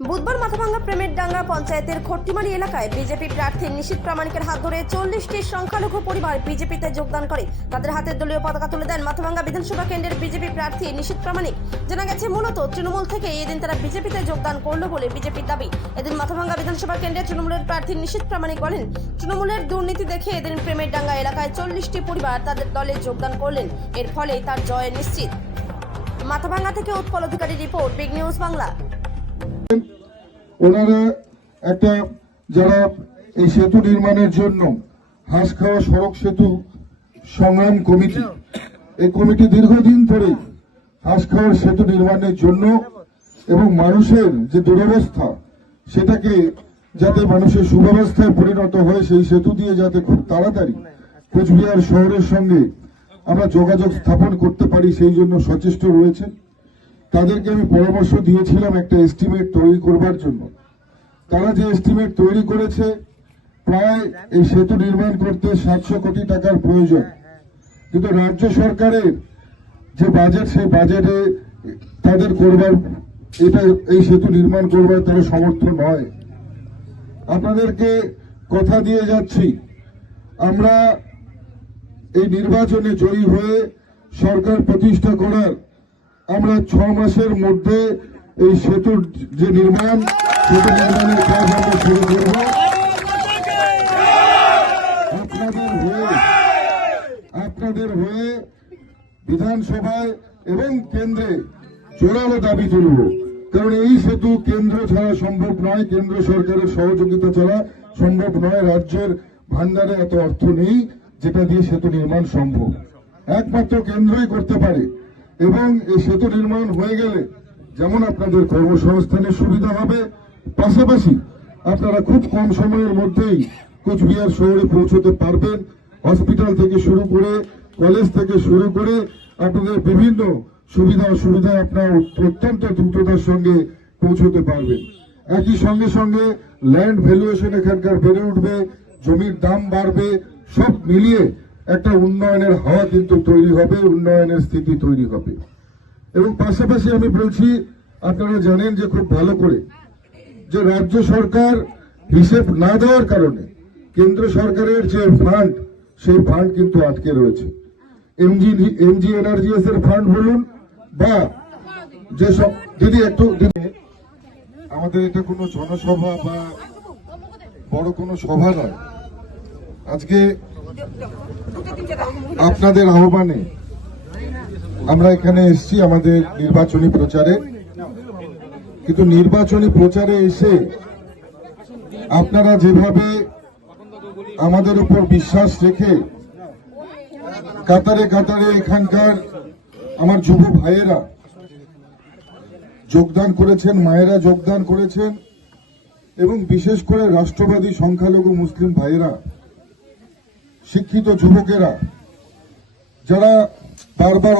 বুধবার মাথাভাঙ্গা প্রেমের ডাঙ্গা পঞ্চায়েতের খট্টিমারি এলাকায় বিজেপি প্রার্থী নিশীথ প্রামাণিকের হাত ধরে 40টি সংখ্যালঘু পরিবার বিজেপিতে যোগদান করে। তাদের হাতে দলীয় পতাকা তুলে দেন মাথাভাঙ্গা বিধানসভা কেন্দ্রের বিজেপি প্রার্থী নিশীথ প্রামাণিক। জানা গেছে মূলত তৃণমূল থেকে এদিন তারা বিজেপিতে যোগদান করলো বলে বিজেপির দাবি। এদিন মাথাভাঙ্গা বিধানসভা কেন্দ্রের তৃণমূলের প্রার্থী নিশীথ প্রামাণিক বলেন, তৃণমূলের দুর্নীতি দেখে এদিন প্রেমের ডাঙ্গা এলাকায় 40টি পরিবার তাদের দলে যোগদান করলেন। এর ফলে তার জয় নিশ্চিত। মাথাভাঙ্গা থেকে উৎপল অধিকারী রিপোর্ট, বিগ নিউজ বাংলা। ওনারা একটা যারা এই সেতু নির্মাণের জন্য হাঁসখাওয়া সড়ক সেতু সংগ্রাম কমিটি, এই কমিটি দীর্ঘদিন ধরে হাঁসখাওয়ার সেতু নির্মাণের জন্য এবং মানুষের যে দুরবস্থা সেটাকে যাতে মানুষের সুব্যবস্থায় পরিণত হয়, সেই সেতু দিয়ে যাতে খুব তাড়াতাড়ি কোচবিহার শহরের সঙ্গে আমরা যোগাযোগ স্থাপন করতে পারি সেই জন্য সচেষ্ট রয়েছেন। তাদেরকে আমি পরামর্শ দিয়েছিলাম একটা এস্টিমেট তৈরি করবার জন্য। তারা যে এস্টিমেট তৈরি করেছে, প্রায় এই সেতু নির্মাণ করতে 700 কোটি টাকার প্রয়োজন, কিন্তু রাজ্য সরকারের যে বাজেট, সেই বাজেটে তাদের করবার এই সেতু নির্মাণ করবার তারা সমর্থ নয়। আপনাদেরকে কথা দিয়ে যাচ্ছি, আমরা এই নির্বাচনে জয়ী হয়ে সরকার প্রতিষ্ঠা করার আমরা 6 মাসের মধ্যে এই সেতুর যে সেতু নির্মাণের কাজ আমরা শুরু করব। আপনাদের হয়ে বিধানসভায় এবং কেন্দ্রে জোরালো দাবি তুলব, কারণ এই সেতু কেন্দ্র ছাড়া সম্ভব নয়, কেন্দ্র সরকারের সহযোগিতা ছাড়া সম্ভব নয়। রাজ্যের ভান্ডারে এত অর্থ নেই যেটা দিয়ে সেতু নির্মাণ সম্ভব, একমাত্র কেন্দ্রই করতে পারে। এবং এই সেতু নির্মাণ হয়ে গেলে যেমন আপনাদের কর্মসংস্থানের সুবিধা হবে, পাশাপাশি আপনারা খুব কম সময়ের মধ্যেই কোচবিহার শহরে পৌঁছতে পারবেন। হসপিটাল থেকে শুরু করে, কলেজ থেকে শুরু করে আপনাদের বিভিন্ন সুবিধা অসুবিধা আপনারা অত্যন্ত দ্রুততার সঙ্গে পৌঁছতে পারবেন। একই সঙ্গে সঙ্গে ল্যান্ড ভ্যালুয়েশন এখানকার বেড়ে উঠবে, জমির দাম বাড়বে, সব মিলিয়ে একটা উন্নয়নের হাওয়া কিন্তু তৈরি হবে, উন্নয়নের স্থিতি তৈরি হবে। এবং পাশাপাশি আমি বলছি, আপনারা জানেন যে খুব ভালো করে যে রাজ্য সরকার হিসেব না দেওয়ার কারণে কেন্দ্র সরকারের যে ফান্ড, সেই ফান্ড কিন্তু আটকে রয়েছে। এমজি এনার্জিএস এর ফান্ড বলুন বা যে সব, যদি একটু আমাদের এটা কোনো জনসভা বা বড় কোনো সভা নয়, আজকে আপনাদের আহ্বানে আমরা এখানে এসেছি আমাদের নির্বাচনী প্রচারে। কিন্তু নির্বাচনী প্রচারে এসে আপনারা যেভাবে আমাদের উপর বিশ্বাস রেখে কাতারে কাতারে এখানকার আমার যুব ভাইয়েরা যোগদান করেছেন, মায়েরা যোগদান করেছেন, এবং বিশেষ করে রাষ্ট্রবাদী সংখ্যালঘু মুসলিম ভাইয়েরা, শিক্ষিত যুবকেরা যারা বারবার